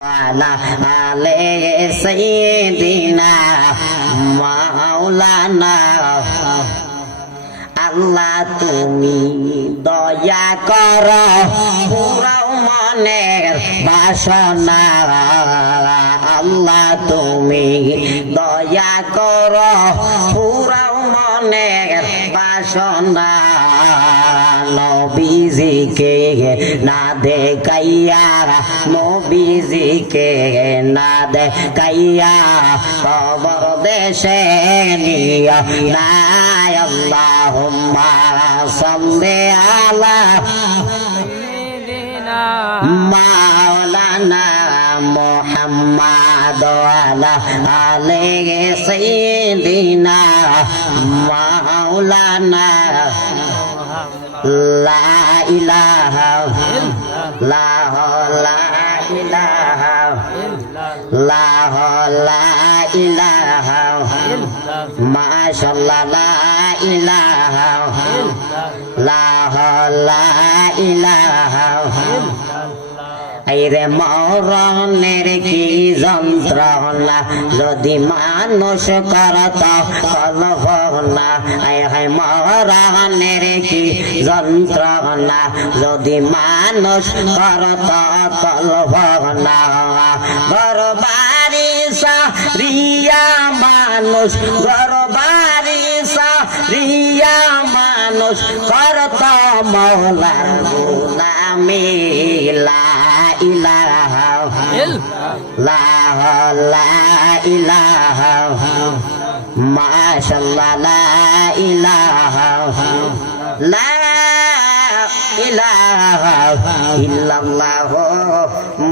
আলা আলে সাইয়্যিদিনা মাওলানা আল্লাহ তুমি দয়া করো পুরাও মনের বাসনা আল্লাহ তুমি দয়া করো পুরাও মনের বাসনা নবীজিকে না দেখাইয়া নবীজিকে না দেখাইয়া কবর দেশে নিয়া না আল্লাহুম্মা সাল্লি আলা মাওলানা মুহাম্মাদ ওয়ালা আলিহি সাইয়্যিদিনা মাওলানা লা ইলাহা লা ইলাহা লা ইলাহা মাশাআল্লাহ লা ইলাহা লা ইলাহা আইরে মরণের কি যন্ত্রণা যদি মানুষ করত কল্পনা আয় হায় মরণের কি যন্ত্রণা যদি মানুষ করত কল্পনা ঘর বাড়ি সারিয়া মানুষ ঘর বাড়ি সারিয়া মানুষ করত মওলার গোলামি লা ইলাহা লা ইলাহা মাশাআল্লাহ লা ইলাহা লা ইলাহা ইল্লাল্লাহ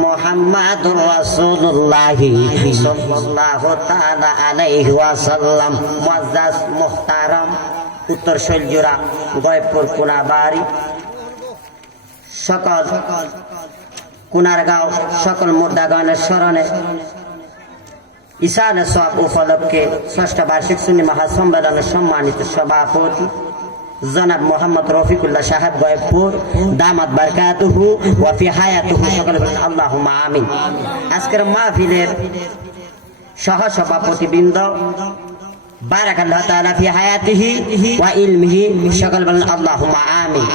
মুহাম্মাদুর রাসূলুল্লাহ সাল্লাল্লাহু তাআলা আলাইহি ওয়াসাল্লাম। মুআজ্জাজ মুহতারাম উত্তর শৈলজোড়া গয়েবপুর কোনাবাড়ি সকল কুনারগাঁও সকল মুর্দাগানের স্মরণে ঈশান সওয়াব উপলক্ষে ষষ্ঠ বার্ষিক সুন্নি মহাসম্মেলনের সম্মানিত সভাপতি জনাব মোহাম্মদ রফিকুল্লাহ সাহেব গয়েবপুর দামাত বারকাতুহু ওয়া ফি হায়াতুহু সকলে বলেন আল্লাহুম্মা আমিন। আজকের মাহফিলের সহ সভাপতি বৃন্দ বারাকাল্লাহু তাআলা ফি হায়াতিহি ওয়া ইলমিহি সকলে বলেন আল্লাহুম্মা আমিন।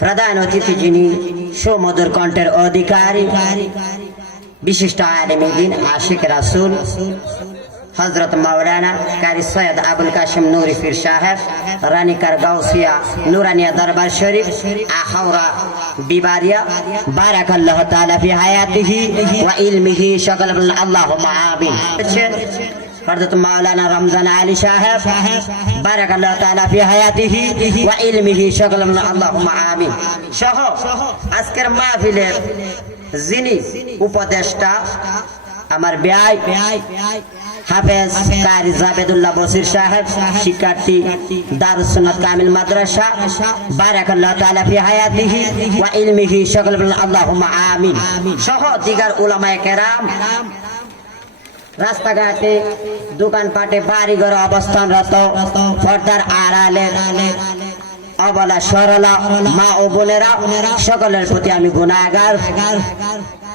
প্রধান অতিথি যিনি সুমধুর কণ্ঠের অধিকারী বিশিষ্ট আলেম দ্বীন আশিক রাসূল হযরত মাওলানা কারি সৈয়দ আবুল কাসিম নূরি পীর সাহেব রানীকার গাউসিয়া নুরানিয়া দরবার শরীফ আখাউড়া বিবারিয়া বারাকাল্লাহু তাআলা ফি হায়াতিহি ওয়া ইলমিহি সকলে বলেন আল্লাহুম্মা আমিন। হযরত মাওলানা রমজান আলী সাহেব বারাকাল্লাহু তাআলা ফি হায়াতিহি ওয়া ইলমিহি সকলে বলেন আল্লাহুম্মা আমিন সহ আজকের মাহফিলের যিনি উপদেষ্টা আমার ভাই হাফেজ কারি জাবেদুল্লাহ বসির সাহেব শিক্ষার্থী দারুস সুন্নাত কামিল মাদ্রাসা বারাকাল্লাহু তাআলা ফি হায়াতিহি ওয়া ইলমিহি সকলে বলেন আল্লাহুম্মা আমিন সহ দিগার উলামায়ে কেরাম রাস্তাঘাটে দোকানপাটে বাড়িঘরে অবস্থানরত পর্দার আড়ালের অবলা সরলা মা ও বোনেরা সকলের প্রতি আমি গুনাহগার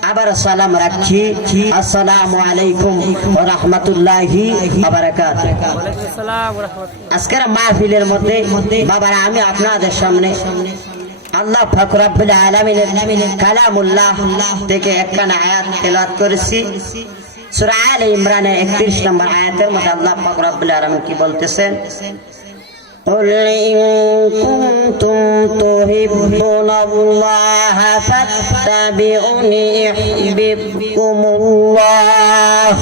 আবার সালাম রাখছি। আসসালামু আলাইকুম ওয়া রাহমাতুল্লাহি ওয়া বারাকাতুহু। আজকের মাহফিলের মধ্যে বাবারা আমি আপনাদের সামনে আল্লাহ পাক রব্বুল আলামিনের কালামুল্লাহ থেকে একখানা আয়াত তেলাওয়াত করেছি। সূরা আলে ইমরানের 31 নম্বর আয়াতের মধ্যে আল্লাহ পাক রব্বুল আলামিন কি বলতেছেন? قل إن كنتم تحبون الله فاتبعوني يحببكم الله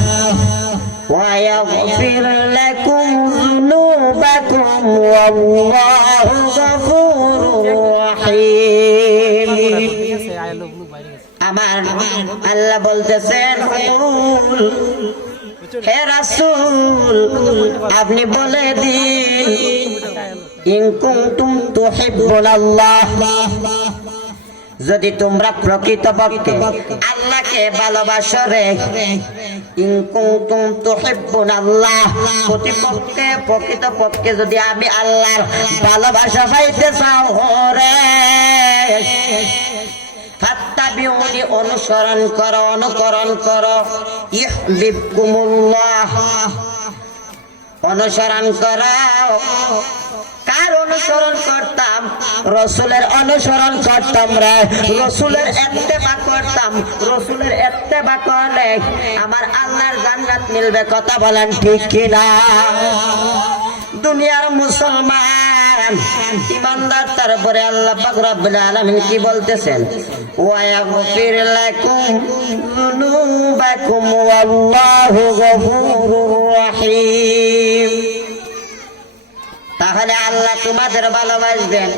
ويغفر لكم ذنوبكم والله غفور رحيم। আমার আল্লাহ বলতেছেন হে রাসূল আপনি বলে দিন ইন কুনতুম তুহিব্বুনাল্লাহ যদি তোমরা প্রকৃতপক্ষে আল্লাহকে ভালোবাসো রে ইন কুনতুম তুহিব্বুনাল্লাহ প্রকৃতপক্ষে যদি আমি আল্লাহর ভালোবাসা পাইতে চাও রে ফাত্তাবিউনি অনুসরণ করো, অনুকরণ করো, ইউহিব্বুকুমুল্লাহ অনুসরণ করো। কার অনুসরণ করতাম? রসুলের অনুসরণ করতাম রে, রসুলের ইত্তেবা করতাম। রসুলের ইত্তেবা করলে আমার আল্লাহর জান্নাত মিলবে, কথা বলেন ঠিক কিনা? দুনিয়ার মুসলমান ইমানদার, তারপরে আল্লাহ পাক রব্বুল আলামিন কি বলতেছেন? ওয়া ইয়াগফির লাকুম যুনুবাকুম ওয়াল্লাহু গফুরুর রহিম। তাহলে আল্লাহ তোমাদের ভালোবাসবেন।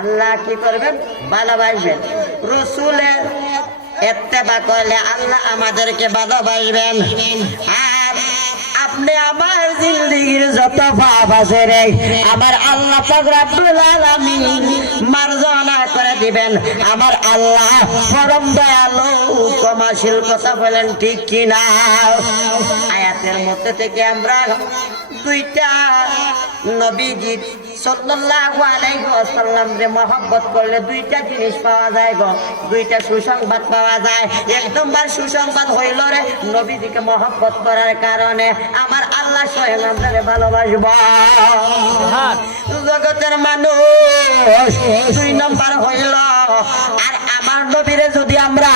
আল্লাহ কি করবেন? ভালোবাসবেন। রসুলের ইত্তেবা করলে আল্লাহ আমাদেরকে ভালোবাসবেন। আর আপনি আমার জিন্দেগির যত পাপ আছে রে, আমার আল্লাহ পাক রব্বুল আলামিন মার্জনা করে দিবেন। আমার আল্লাহ পরম দয়ালু ক্ষমাশীল, কথা বলেন ঠিক কিনা? আয়াতের মধ্যে থেকে আমরা দুইটা নবীজি সাল্লাল্লাহু আলাইহি ওয়াসাল্লাম রে মহব্বত করলে দুইটা জিনিস পাওয়া যায় গো, দুইটা সুসংবাদ পাওয়া যায়। এক নম্বর সুসংবাদ হইল রে, নবীজিকে মহব্বত করার কারণে আমার আল্লাহ স্বয়ং আপনাকে ভালোবাসবো। জগতের মানুষ দুই নম্বর হইল, আর আমার নবীরে যদি আমরা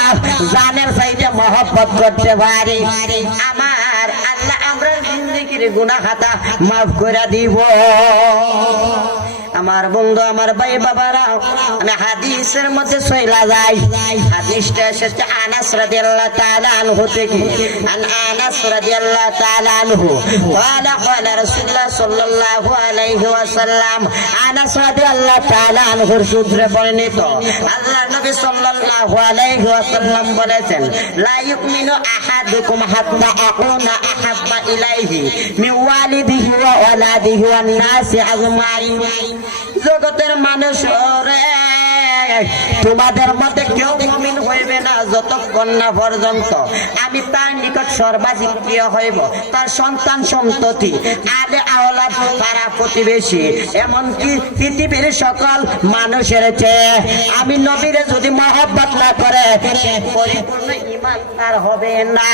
জানের চাইতে মহব্বত করতে পারি, আমার আল্লাহ আমরা জিন্দেগির গুনাহ খাতা মাফ করে দিব। আমার বন্ধু, আমার ভাই বাবারা, আমি হাদিসের মধ্যে চইলা যাই। হাদিসটা এসেছে আনাস রাদিয়াল্লাহু তাআলা আনহু থেকে। আন আনাস রাদিয়াল্লাহু তাআলা আনহু ক্বালা ক্বালা রাসূলুল্লাহ সাল্লাল্লাহু আলাইহি ওয়াসাল্লাম। আনাস রাদিয়াল্লাহু তাআলা আনহুর সূত্রে বর্ণিত, আল্লাহর নবী সাল্লাল্লাহু আলাইহি ওয়াসাল্লাম বলেছেন, লা ইউমিনু আহাদুকুম হাত্তা আকুনা আহাব্বা ইলাইহি মিন ওয়ালিদিহি ওয়া ওয়ালাদিহি ওয়ান নাসি আজমাইন। জগতের মানুষ রে, তোমাদের মধ্যে কেউ মুমিন হইবে না যতক্ষণ না পর্যন্ত আমি তার নিকট সর্বাধিক প্রিয় হইব, তার সন্তান সন্ততি, আলে আওলাদ, পাড়া প্রতিবেশী, এমনকি পৃথিবীর সকল মানুষের চেয়ে আমি নবীরে যদি মহব্বত না করে পরিপূর্ণ ঈমান তার হবে না।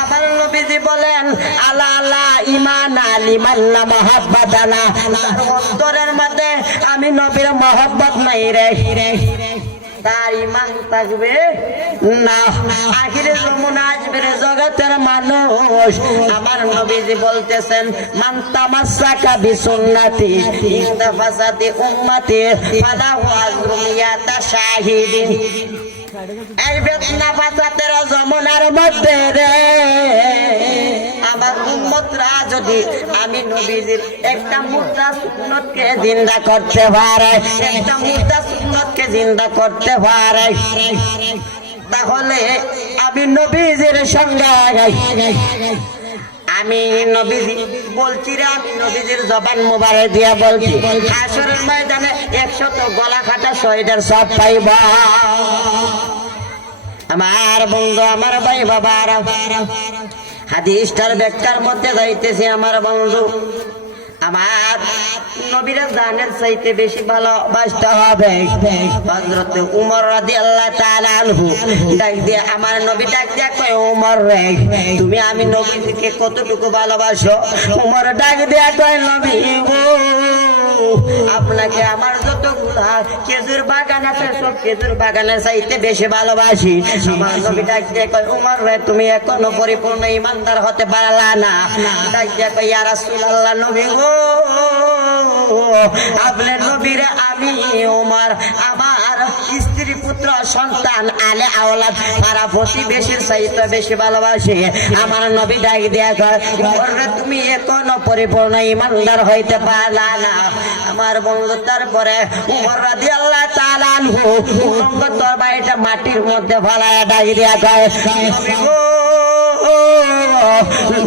আমার নবীজি বলেন, আলা আলা ঈমান লিমান লা মুহাব্বাতা লা। অন্তরের মধ্যে আমি নবীর মহব্বত নাই রে, তার ঈমান থাকবে না। আখিরে যমুনা আসবে রে জগতের মানুষ। আমার নবীজি বলতেছেন, মান তামাসসাকা বিসুন্নতি ইনদা ফাসাদি উম্মতি ফালাহু আজরুন ইয়াতা শাহিদিন। এই বেদনা ফাসাতের যমুনার মধ্যে রে আমার উম্মতরা যদি আমি নবীজির একটা মুর্দা সুন্নতকে জিন্দা করতে পারে, একটা মুর্দা সুন্নতকে জিন্দা করতে পারে, তাহলে আমি নবীজির সঙ্গে আমি নবীজি বলছি রে, আমি নবীজির জবান মোবারক দিয়া বলছি, হাসরের ময়দানে 100 গলা কাটা শহীদের সব পাইব। আমার বন্ধু, আমার ভাই বাবারা, হাদিসটার ব্যাখ্যার মধ্যে যাইতেছি। আমার বন্ধু, আমার নবীরা জানের চাইতে বেশি ভালোবাসতে হবে। হযরত উমর রাদিয়াল্লাহু তাআলা আনহু ডাক দিয়ে, আমার নবী ডাক দিয়ে কয়, উমর রে, তুমি আমি নবীকে কতটুকু ভালোবাসো? উমর ডাক দিয়ে কয়, নবী গো, আপনাকে আমার যতগুলা খেজুর বাগান আছে সব খেজুর বাগানের চাইতে বেশি ভালোবাসি। আমার নবী ডাক দিয়ে কয়, উমর রে, তুমি এখনো পরিপূর্ণ ইমানদার হতে পারলা না। ডাক দিয়ে কয়, ইয়া রাসূলুল্লাহ, নবী গো, আপনার নবীরে আমি উমর আমার স্ত্রী পুত্র সন্তান আলে আওলাদ পাড়া প্রতিবেশীর চাইতে বেশি ভালোবাসি। আমার নবী ডাক দিয়া কয়, উমর রে, তুমি এখনো পরিপূর্ণ ইমানদার হইতে পারলা না। আমার বন্ধু, তারপরে উমর রাদিয়াল্লাহু তাআলা আনহু উলঙ্গ তরবারিটা মাটির মধ্যে ফালায়া ডাক দিয়া কয়, নবী গো,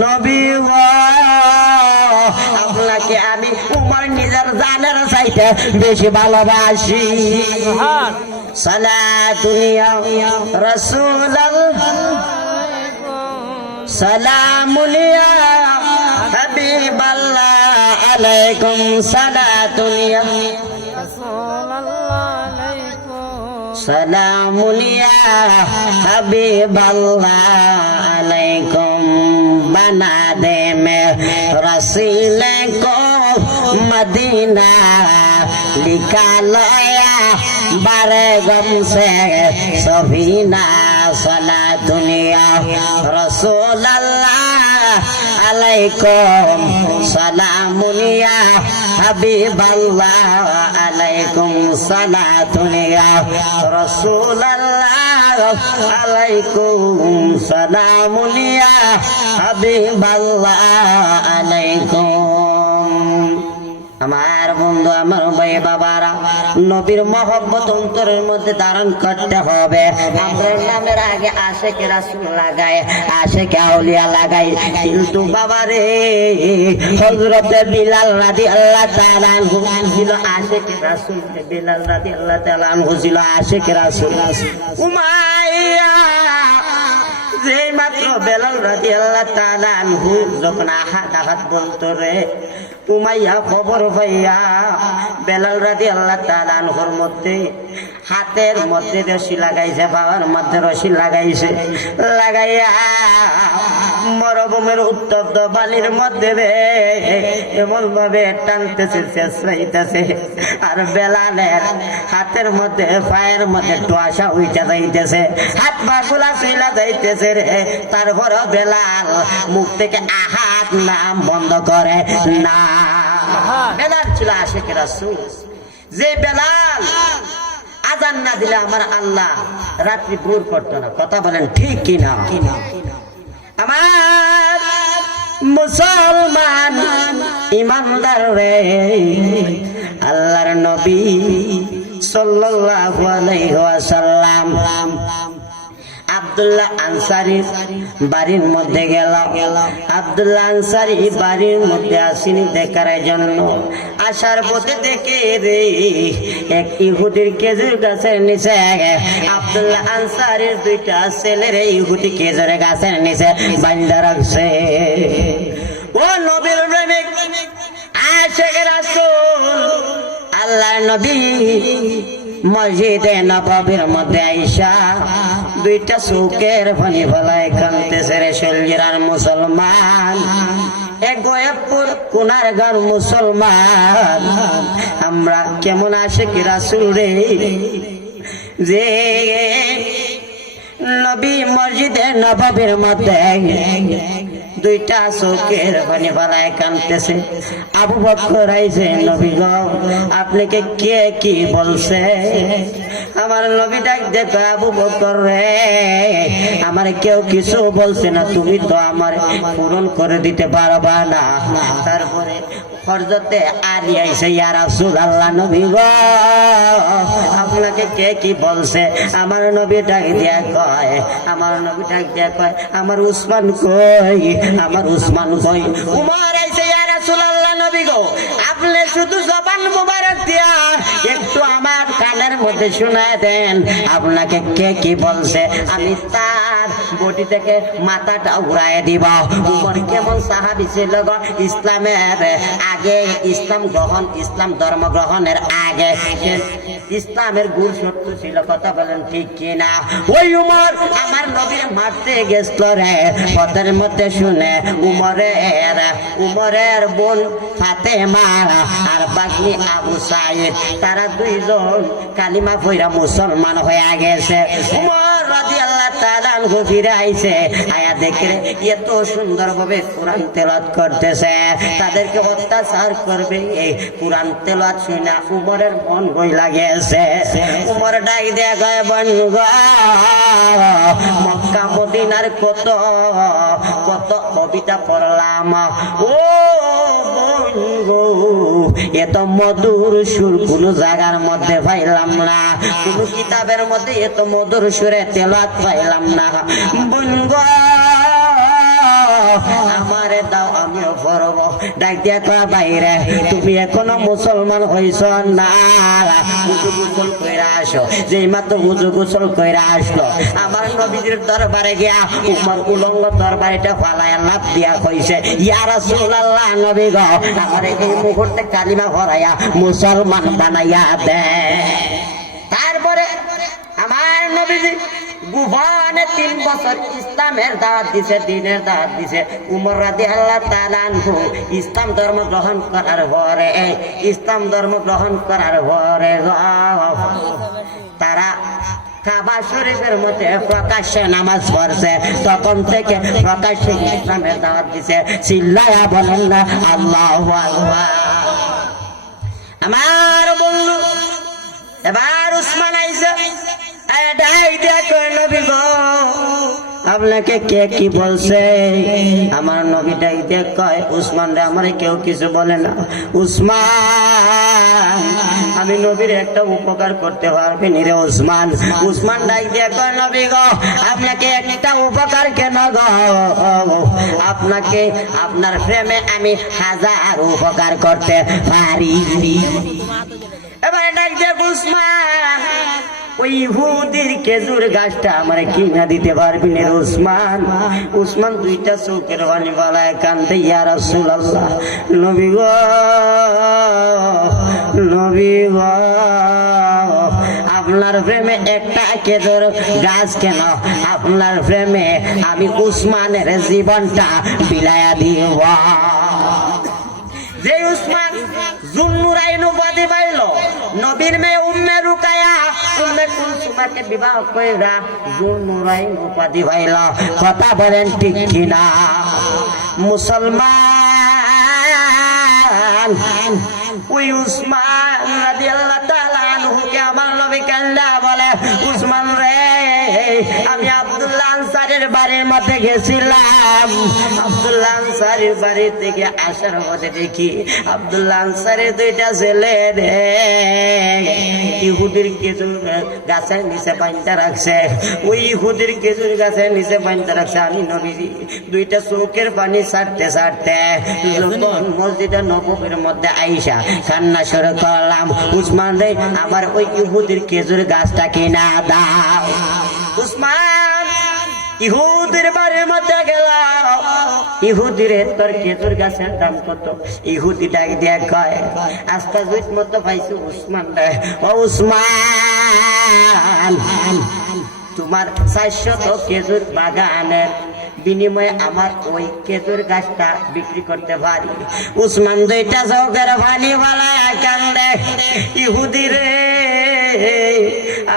নবী গো, আপনাকে আমি উমর নিজের জানের চাইতে বেশি ভালোবাসি। সালাতুনিয়া রাসূলুল্লাহ, সালামুনিয়া হাবিবাল্লাহ, আলাইকুম সালাতুনিয়া সালামুন ইয়া হাবিবাল্লাহ আলাইকুম बना दे में रसील को मदीना लिखा लोया बारे गम से सफीना सला दुनिया रसूल अल्लाह अलैकुम सलामुन या हबीब अल्लाह अलैकुम सलातुन या रसूल अल्लाह अलैकुम सलामुन या हबीब अल्लाह अलैकुम। আমার বন্ধু আমার ভাই বাবারা, নবীর মহব্বত অন্তরের মধ্যে ধারণ করতে হবে। আমরা নামের আগে আশিকে রাসূল লাগাই, আশিকে আউলিয়া লাগাই, কিন্তু বাবারে হযরতে বিলাল রাদিয়াল্লাহু তাআলা আনহু ছিল আশিকে রাসূল, বিলাল রাদিয়াল্লাহু তাআলা আনহু ছিল আশিকে রাসূল। উমাইয়া যেই মাত্র বিলাল রাদিয়াল্লাহু তাআলা আনহু যখন আহাত বলতো রে, উমাইয়া খবর পাইয়া বেলাল রাদিয়াল্লাহু তাআলা আনহুর মধ্যে হাতের মধ্যে রশি লাগাইছে, বাবার মধ্যে রশি লাগাইছে, লাগাইয়া মরুভূমির উত্তপ্ত বালির মধ্যে রে এমন ভাবে টানতেছে, চেঁচাইতেছে, আর বেলালের হাতের মধ্যে পায়ের মধ্যে টোয়াশা উইটা যাইতেছে, হাত পা গুলা চইলা যাইতেছে রে। তারপর বেলাল মুখ থেকে আহাত নাম বন্ধ করে না। বেলাল ছিল আশিকে রাসূল। যে বেলাল আযান না দিলে আমার আল্লাহ রাত্রি ভোর করতো না। কথা বলেন ঠিক কিনা? আমার মুসলমান ইমানদার রে, আল্লাহর নবী সাল্লাল্লাহু আলাইহি ওয়াসাল্লাম আব্দুল্লাহ আনসারী বাড়ির মধ্যে গেল। আব্দুল্লাহ আনসারী বাড়ির মধ্যে আসেনি দেখার জন্য, আসার পথে দেখে রে এক ইহুদির খেজুর গাছের নিচে আব্দুল্লাহ আনসারীর দুইটা ছেলের ইহুদি খেজুর গাছের নিচে বাঁধা রাখছে। ও নবীর প্রেমিক আশিকে রাসূল, আল্লাহর নবী মসজিদে নববীর মধ্যে আইসা দুইটা চোখের পানি ফেলায় কাঁদতেছে রে। শরীরার মুসলমান, এক গোয়েবপুর কোনার গাঁর মুসলমান, আমরা কেমন আশিকে রাসূল রে, যে নবী মসজিদে নববীর মধ্যে দুইটা চোখের পানি ফেলায় কাঁদতেছে। আবু বকর আইছে, নবী গো আপনাকে কে কি বলছে? আমার নবী ডাক দেখো, আবু বকর রে আমার কেউ কিছু বলছে না, তুমি তো আমার পূরণ করে দিতে পারবা না। তারপরে হযরতে আলী আইছে, ইয়া রাসূলুল্লাহ নবী গো আপনাকে কে কি বলছে? আমার নবী ডাক দিয়া কয়, আমার নবী ডাক দিয়া কয় আমার উসমান কই, আমার উসমান কই। উমর আইছে, ইয়া রাসূলুল্লাহ নবী গো আপনি শুধু জবান মুবারক দিয়া একটু আমার কানের মধ্যে শোনায় দেন, আপনাকে কে কি বলছে, আমি তার বডি থেকে মাথাটা উড়ায় দিব। উমর কেমন সাহাবী ছিল গো, ইসলামের আগে, ইসলাম ধর্ম গ্রহণের আগে ইসলামের গুণ সত্য ছিল। কথা বলেন ঠিক কিনা? ওই উমর আমার নবীর মারতে গেছিল রে, পথের মধ্যে শুনে উমরের বোন ফাতেমা আর বাগনি আবু সাইদ, তারা দুইজন কালিমা পড়া মুসলমান হয়ে গেছে। উমর রাদিয়াল্লাহু তাআলা আনহু ফিরে আইছে, আয়া দেখে এত সুন্দর ভাবে কোরআন তেলাওয়াত করতেছে, তাদেরকে অত্যাচার করবে এই কোরআন তেলাওয়াত শুনে উমরের মন গইলা গেছে। উমর ডাক দেয়া কয়, বন্ধু মক্কা মদিনার কত কত কবিতা পড়লাম, ও বন্ধু এত মধুর সুর কোন জায়গার মধ্যে পাইলাম না, কোন কিতাবের মধ্যে এত মধুর সুরে তেলাওয়াত পাইলাম না। বন্ধু আমারে দাও, আমিও পড়ব। ডাক দিয়া কয়, বাইরে তুমি এখনো মুসলমান হইছ না, উজু গোসল কইরা আসো। যেই মাত্র উজু গোসল কইরা আসলো, আমার নবীর দরবারে গিয়া উমর উলঙ্গ তরবারিটা ফালায়া লাফ দিয়া কইছে, ইয়া রাসূলুল্লাহ নবী গো আমারে এই মুহূর্তে কালিমা পড়াইয়া মুসলমান বানাইয়া দে। তারপরে আমার নবীজি গোপনে 3 বছর ইসলামের দাওয়াত দিছে, দ্বীনের দাওয়াত দিছে। উমর রাদিয়াল্লাহু তাআলা আনহু ইসলাম ধর্ম গ্রহণ করার পরে তারা কাবা শরীফের মধ্যে প্রকাশ্যে নামাজ পড়ছে, তখন থেকে প্রকাশ্যে ইসলামের দাওয়াত দিছে। চিল্লায়া বলেন না আল্লাহু আকবার। আমার বন্ধু এবার উসমান আইছে, আপনাকে কে কি বলছে? আমার নবীটাই দেখ কয় উসমান রে আমার কেউ কিছু বলে না। উসমান আমি নবীর একটা উপকার করতে পারবেন রে উসমান? উসমান ডাই দিয়ে কয় নবী গো আপনাকে একটা উপকার কেন গো? আপনাকে আপনার প্রেমে আমি 1000 উপকার করতে পারি। এবার ডাক দিয়ে উসমান ওই ইহুদির খেজুর গাছটা আমার কিনা দিতে পারবেন রে উসমান? উসমান 2টা চোখের পানি বালায় কান্দে, ইয়া রাসূলুল্লাহ, নবী গো আপনার প্রেমে একটা খেজুর গাছ কেন? আপনার প্রেমে আমি উসমানের জীবনটা বিলায়া দিব। যে উসমান জুন্নুরাইন উপাধি পাইল, নবীর মেয়ে উম্মে রুকায়া উম্মে কুলসুমকে বিবাহ কইরা জুন্নুরাইন উপাধি পাইল। কথা বলেন ঠিক কিনা? মুসলমান ওই উসমান রাদিয়াল্লাহু তাআলা আনহুকে আমার নবী কান্দা বলে, উসমান রে আমি আব্দুল্লাহ আনসারীর বাড়ির মধ্যে গেছিলাম। আব্দুল্লাহ আনসারীর বাড়ি থেকে আসার পথে দেখি আব্দুল্লাহ আনসারীর 2টা ছেলে রে ইহুদির খেজুর গাছের নিচে বাঁধা রাখছে। ওই ইহুদির খেজুর গাছের নিচে বাঁধা রাখছে। আমি নবীজি 2টা চোখের পানি ছাড়তে মসজিদে নববীর মধ্যে আইসা কান্না শুরু করলাম, উসমান রে আমার ওই ইহুদির খেজুর গাছটা কিনা দাও। উসমান ইহুদির বাড়ির মধ্যে গেল, ইহুদির তোর খেজুর গাছের দাম কত? ইহুদি ডাক দিয়া কয় আস্তা জুত মতো পাইছি উসমান রে। ও উসমান তোমার 400 খেজুর বাগানের বিনিময়ে আমার ওই খেজুর গাছটা বিক্রি করতে পারি। উসমান 2টা চোখের পানি বালায় কান্দে, ইহুদি রে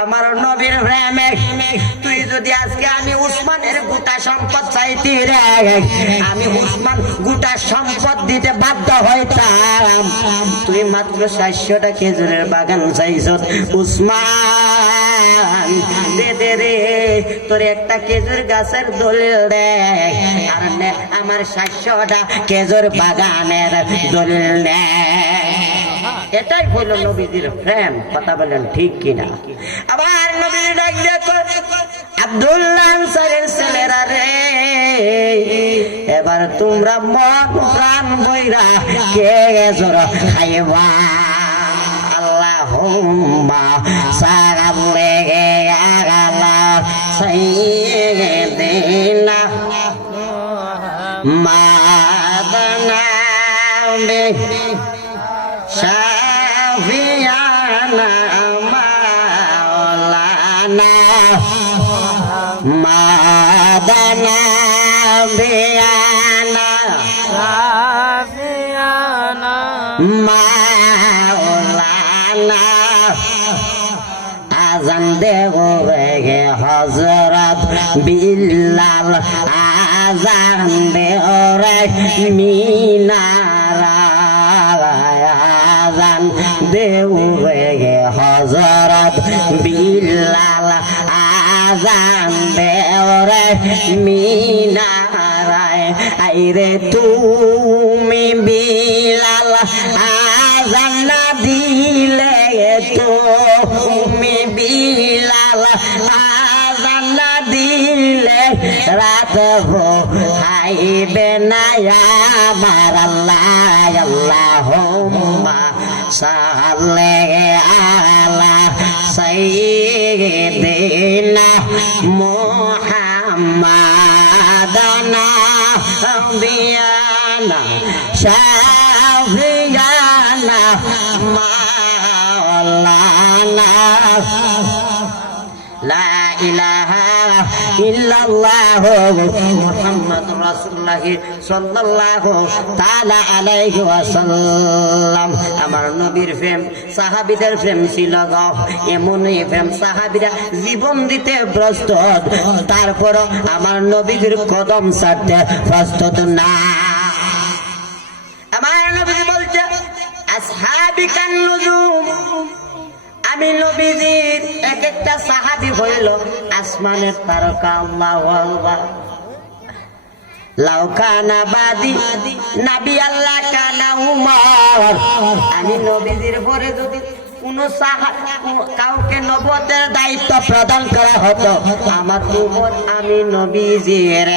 আমার নবীর প্রেমে তুই যদি আজকে আমি উসমানের গোটা সম্পদ চাইতি রে, আমি উসমান গোটা সম্পদ দিতে বাধ্য হইতাম। তুই মাত্র 400টা খেজুরের বাগান চাইছ। উসমান দে দে রে তোর একটা খেজুর গাছের দলিল দে, আর নে আমার 400টা খেজুর বাগানের দলিল নে। এটাই হলো নবীজির প্রেম। কথা বলেন ঠিক কিনা? আবার নবীর ডাক দিয়ে আব্দুল্লাহ আনসারীর ছেলেরা রে এবার তোমরা মন প্রাণ বইরা খেজুর খাইবা। আল্লাহুম্মা সাল্লি আলা সাইয়্যিদিনা মাদানা শাফিয়ানা মাওলানা মাদানা বিয়ানা শাফিয়ানা মাওলানা। আজান দেবো গে হযরত বিল্লাল, আজান দেও রে মিনারা, আজান দেও গে হযরত বিল্লাল, আজান দেও রে মিনারায়। আইরে তুমি বিলাল আজান না দিলে, তুমি বিলাল আজান না দিলে রাত হাইবে না আমার আল্লাহ। আল্লাহুম্মা সাল্লি আলা সাইয়্যিদিনা মুহাম্মাদানা বিয়ানা শাফিয়ানা মাওলানা লা ইলাহা ইল্লাল্লাহু মুহাম্মাদুর রাসূলুল্লাহ সাল্লাল্লাহু তাআলা আলাইহি ওয়াসাল্লাম। আমার নবীর প্রেম সাহাবীদের প্রেম ছিল গো এমনই প্রেম সাহাবীরা জীবন দিতে প্রস্তুত, তারপরও আমার নবীর কদম ছাড়তে প্রস্তুত না। আমার নবী বলছে আসহাবি কান নুজুম, আমি নবীজির এক একটা সাহাবী হইল আসমানের তারকা। আল্লাহু আকবার। লাউ কানা বাদি নবী আল্লাহ কানা উমর, আমি নবীজির পরে যদি কোন কাউকে নবুয়তের দায়িত্ব প্রদান করা হতো, আমার উমর আমি নবীজির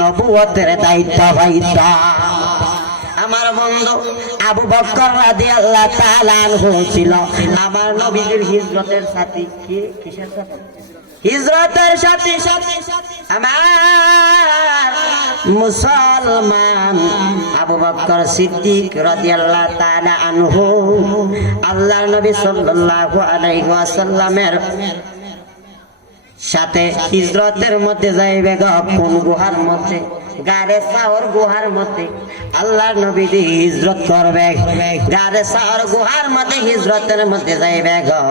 নবুয়তের দায়িত্ব পাইতাম। আমার বন্ধু আবু বকর রাদিয়াল্লাহু তাআলা আনহু ছিল আমার নবীজির হিজরতের সাথী। কি কিসের সাথী? হিজরতের সাথী। আমার মুসলমান আবু বকর সিদ্দিক রাদিয়াল্লাহু তাআলা আনহু আল্লাহর নবী সাল্লাল্লাহু আলাইহি ওয়াসাল্লামের সাথে হিজরতের মধ্যে যাইবে গো। কোন গুহার মধ্যে? গারে সাওর গুহার মধ্যে আল্লাহর নবী হিজরত করবে। গারে সাওর গুহার মধ্যে হিজরতের মধ্যে যাইবে গো,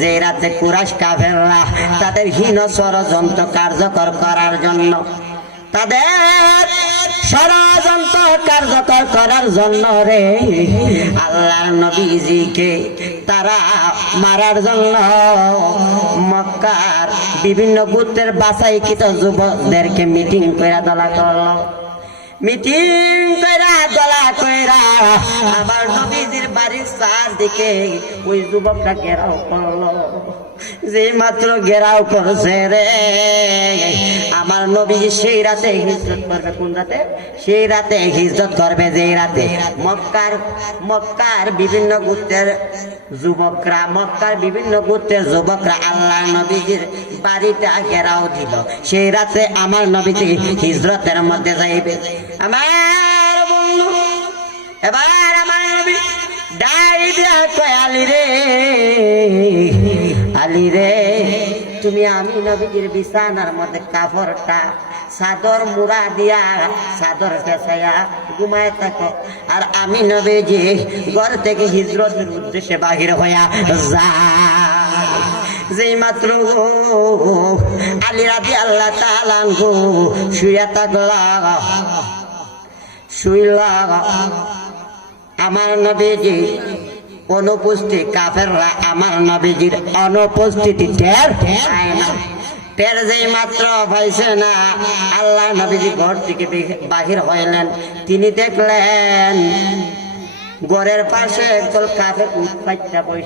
যে রাতে কুরাইশ কাফেররা তাদের হীন ষড়যন্ত্র কার্যকর করার জন্য, তাদের ষড়যন্ত্র কার্যকর করার জন্য রে আল্লাহর নবীজিকে তারা মারার জন্য মক্কার বিভিন্ন গোত্রের বাছাইকৃত যুবকদেরকে মিটিং কইরা দলা করলো। মিটিং কইরা দলা কইরা আমার নবীজির বাড়ির চারদিকে ওই যুবকরা ঘেরাও করলো। যে মাত্র ঘেরাও করছে রে আমার নবী সেই রাতে হিজরত করবে। কোন রাতে? সেই রাতে হিজরত করবে যে রাতে মক্কার বিভিন্ন গোত্রের যুবকরা আল্লাহ নবীজির বাড়িটা ঘেরাও দিল। সেই রাতে আমার নবীজি হিজরতের মধ্যে যাইবে। আমার বন্ধু এবার আমার নবী আলী রে তুমি আমি নবীজির বিছানার মধ্যে কাপড়টা চাদর মুড়া দিয়া চাদর পেছাইয়া ঘুমায় থাকো, আর আমি নবীজি ঘর থেকে হিজরতের উদ্দেশ্যে বাহির হইয়া যা। যেই মাত্র আলী রাদিয়াল্লাহু তাআলা আনহু শুইয়া থাকলা, শুইলা আমার নবীজি অনুপস্থিত কাফেররা আমার নবীজির অনুপস্থিতি টের পায় না। টের যেই মাত্র পাইছে না আল্লাহ নবীজি ঘর থেকে বাহির হইলেন, তিনি দেখলেন ঘরের পাশে একদল কাফের উৎপাইত্যা পয়সা